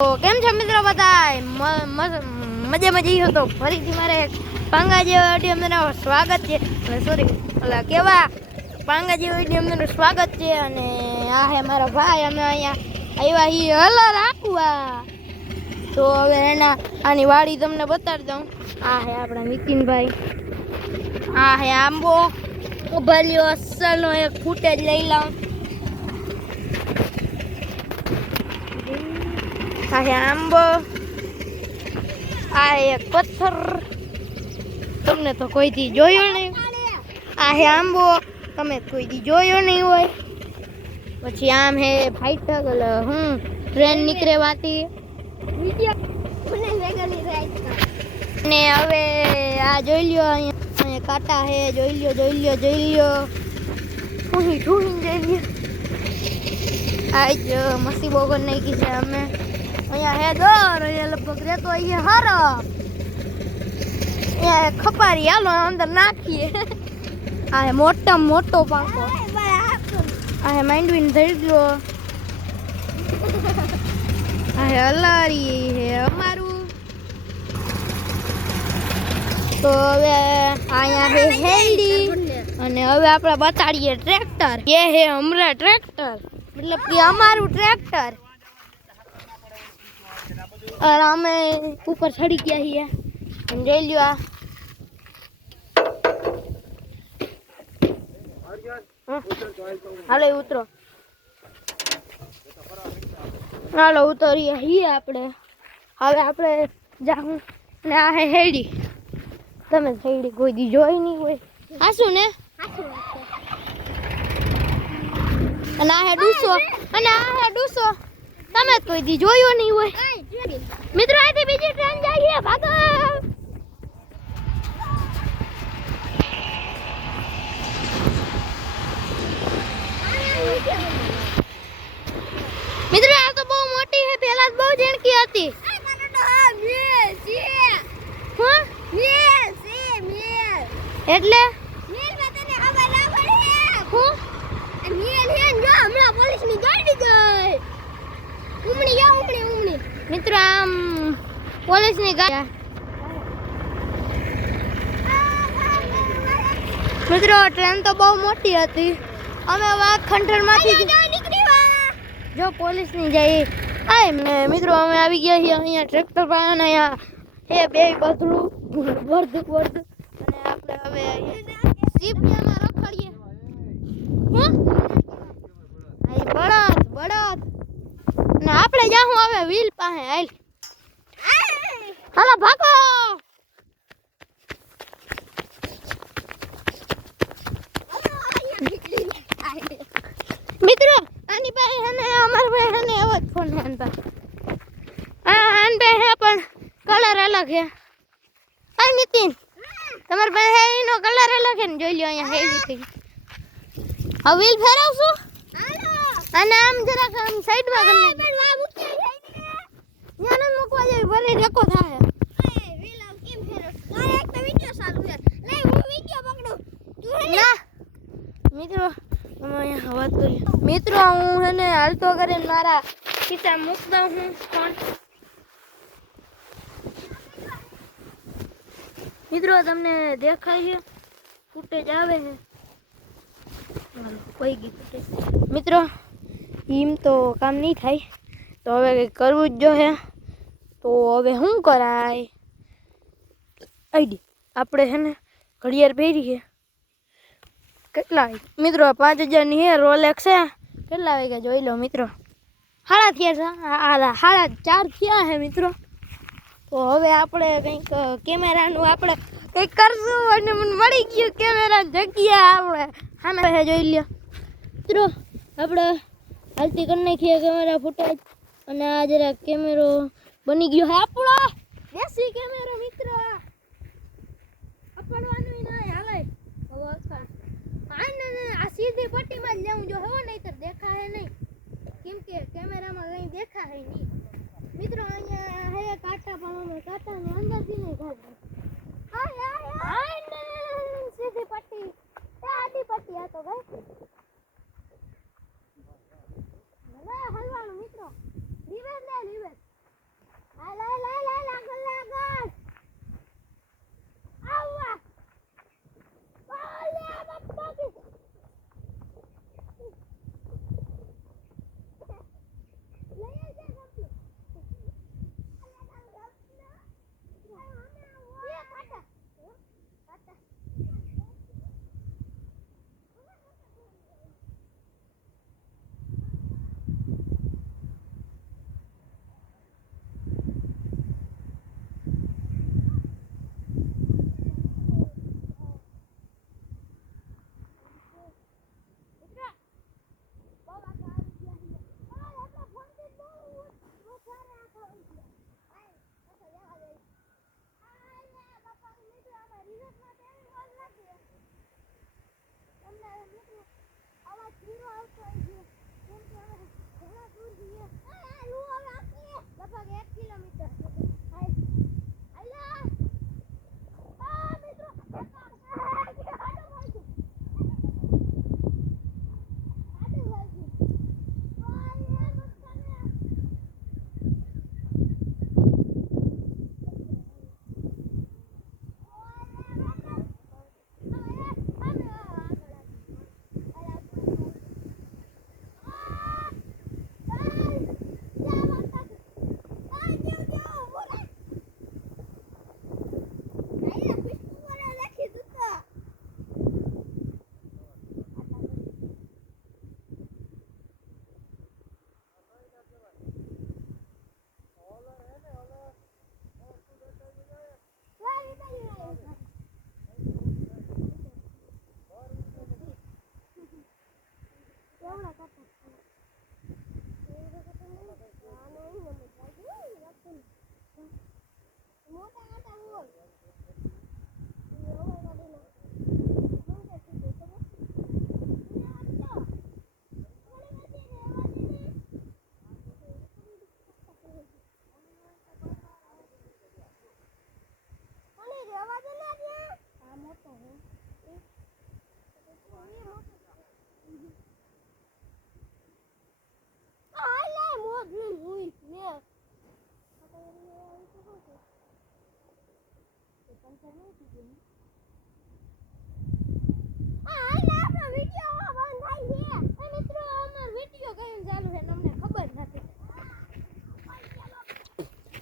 તો કેમ છે મિત્રો બધાય મજામાં જઈ હતો ફરીથી મારે પાંગા જેવા વિડીયો સ્વાગત છે સોરી ઓલા કેવા પાંગા જેવા વિડીયો સ્વાગત છે અને આ હે મારા ભાઈ અમે અહીંયા આવ્યા હી હલા રાખવા તો હવે એના આની વાડી તમને બતાડી દઉં આ હે આપણા નીતિનભાઈ આ હે આંબો ઉભલ્યો અસલનો એક ફૂટેજ લઈ લઉં આ હે આંબો આ એક પથ્થર તમને તો કોઈ દી જોયો નહીં આ હે આંબો તમે કોઈ દી જોયો નહીં હોય પછી આમ હે ફાઈટર ટ્રેન નીકળે વાતી ને હવે આ જોઈ લ્યો અહીંયા કાંટા હે જોઈ લ્યો ઠુહી જોઈ લ્યો આજ મસી બોગર નાખી છે અમે અહીંયા હે દોર અહીંયા લગભગ રહેતો અહીંયા હારો અહીંયા ખપારી હાલો અંદર નાખીએ આ હે મોટો પાંખો આ હે માંડવીને થઈ ગયો આ હે અલારી હે અમારું તો હવે અહીંયા હે હેડી અને હવે આપણે બતાડીએ ટ્રેક્ટર એ હે હમણાં ટ્રેક્ટર मतलब कि हमारू ट्रैक्टर और हमें ऊपर चढ़ी गया ही है रेलिया हालो उतरो हालो उतरिए ही આપણે હવે આપણે જાઉં ને આ હે હેડી તમે હેડી કોઈ દી જોઈ નહીં હોય હાસુ ને અને આ હે ડૂસો તમે કોઈ દી જોયો નહીં હોય મિત્રો આથી બીજી ટ્રેન જાય ભાગો મિત્રો આ તો બહુ મોટી છે પહેલા બહુ ઝીણકી હતી એટલે મિત્રો આમ પોલીસ ની ગાડી મિત્રો ટ્રેન તો બહુ મોટી હતી અમે વાઘ ખંડર માંથી જો પોલીસ ની જાય મિત્રો અમે આવી ગયા છીએ અહીંયા ટ્રેક્ટર પાસે અહીંયા એ બે બધું વર્ધ અને આપણે હવે સીપમાં રખડીએ બળદ ને આપણે જાહું હવે વ્હીલ પાસે હાલો ભાગો મિત્રો આની પાસે હને અમાર પાસે હને એવો જ ફોન હે આન પાસે હે પણ કલર અલગ હે આ નીતિન તમાર પાસે એનો કલર અલગ હે ને જોઈ લ્યો અહીંયા હેવી થઈ હવે વ્હીલ ફેરવશું અને આમ જરાક આમ સાઈડ માં કરી ન્યાનો મૂકવા જાય ભલે રેકો થાય વ્હીલ આમ કેમ ફેરવ તારે એક તો વિડિયો ચાલુ છે લે હું વિડિયો પકડું તું હે ના મિત્રો અમે અહીંયા હવા તો મિત્રો હું હે ને હાલતો કરીને મારા ખિસ્સા મૂકતા હું ફોન મિત્રો તમને દેખાય છે ફૂટેજ આવે છે કોઈ ગઈ ફૂટેજ મિત્રો એમ તો કામ નહીં થાય તો હવે કંઈક કરવું જ જોઈએ તો હવે શું કરાય આઈડી આપણે છે ને ઘડિયાળ પહેરી છે કેટલા મિત્રો 5000ની હે રોલેક્સ છે કેટલા વાગ્યા જોઈ લો મિત્રો 4:30 થયા છે મિત્રો તો હવે આપણે કંઈક કેમેરાનું આપણે કંઈક કરશું અને મને મળી ગયું કેમેરા જગ્યા આપણે સામે જોઈ લ્યો મિત્રો આપણે હાલતી કરી નાખીએ કેમેરા ફૂટેજ અને આ જરા કેમેરો બની ગયો હે આપણો દેશી કેમેરો મિત્ર અપડવાનું નહીં હાલે હવે આ સીધી પટ્ટીમાં જ લેવું જો હવે નહીતર દેખાય નહીં કેમ કે કેમેરામાં કંઈ દેખાય નહીં મિત્રો અહીંયા હે કાંટા પણ કાંટાની અંદરથી નહીં કાઢવું સીધી પટ્ટી આડી પટ્ટી આ તો ભાઈ હલવાનું મિત્રો દિવસ લે દિવસ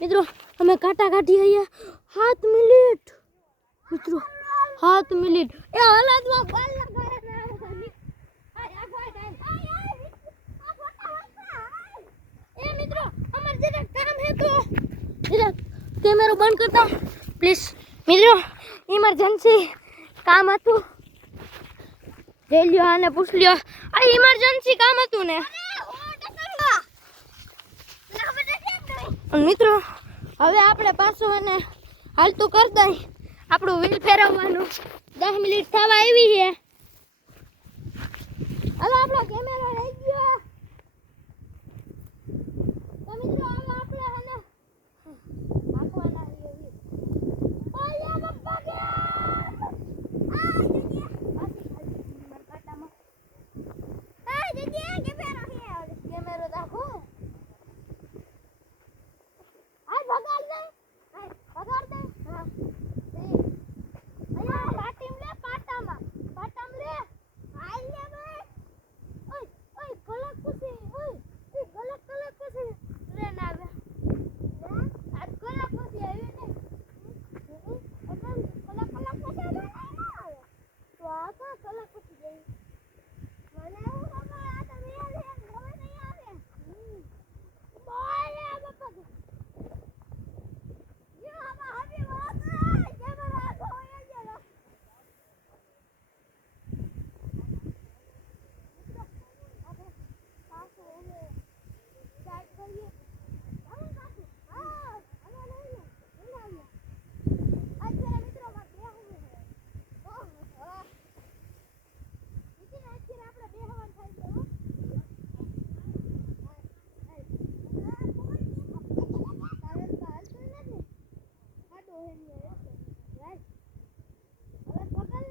મિત્રો અમે કાટા કાઢી ગયા 7 મિનિટ મિત્રો 7 મિનિટ એ હાલતમાં બાલ એ મિત્રો અમાર જરા કામ હે તો જરા કેમેરો બંધ કરતા પ્લીઝ મિત્રો ઇમરજન્સી કામ હતું જઈ લ્યો આને પૂછ લ્યો આ ઇમરજન્સી કામ હતું ને મિત્રો હવે આપણે પાછું એને હાલતું કરી દઈ આપણું વ્હીલ ફેરવવાનું 10 મિનિટ થવા આવી છે હવે આપણો કેમેરો રહી ગયો તો મિત્રો હવે આપણે એને આપવાના ઓય બાપા કે આ જગ્યા પાછી ખાલી માર કાટામાં આ જગ્યા કેમેરો છે કેમેરો રાખો ભગાડ દે હા અયા પાટીમ લે પાટામાં લે આઈ લે ભાઈ ઓય ગલત કુસી ગલત કુસી રે ના આવે આ ગલત કુસી આવી ને અપન ગલત કુસી લે તો આ કા ગલત કુસી ગઈ મને એવું ખબર આ તો મે લે હવે નહીં આવે બોલે બાપા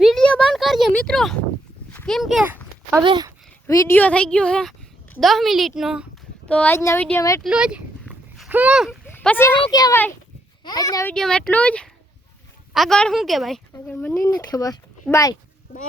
વિડિયો બંધ કરજો મિત્રો કેમ કે હવે વિડિયો થઈ ગયો છે 10 મિનિટનો તો આજના વિડિયોમાં એટલું જ પછી શું કહેવાય આજના વિડિયોમાં એટલું જ આગળ શું કહેવાય આગળ મને નથી ખબર બાય